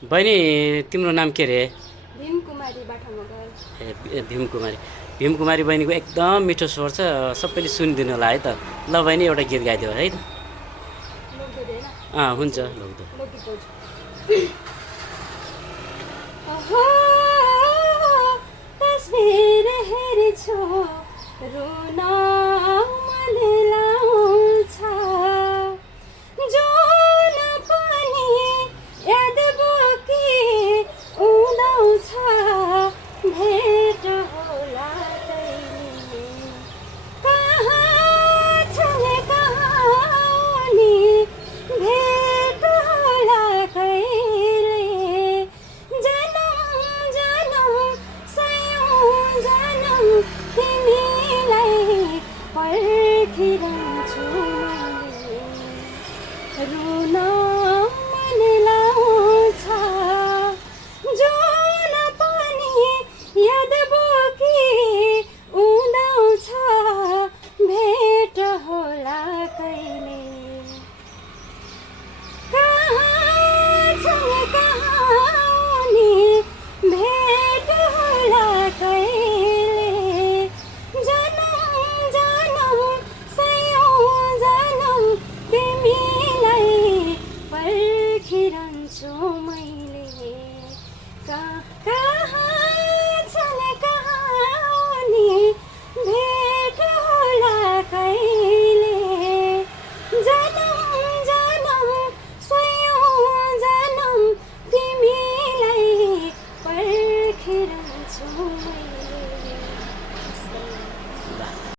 बहिनी तिम्रो नाम के रे? भीमकुमारी बाठामगर। भीमकुमारी। भीमकुमारी बहिनीको एकदम मिठो स्वर छ, सबैले सुनिदिनु होला है त। ल बहिनी एउटा गीत गाइदियो है त। लोकगीत होइन, हुन्छ लोकदो। लोकगीत गाउँछु।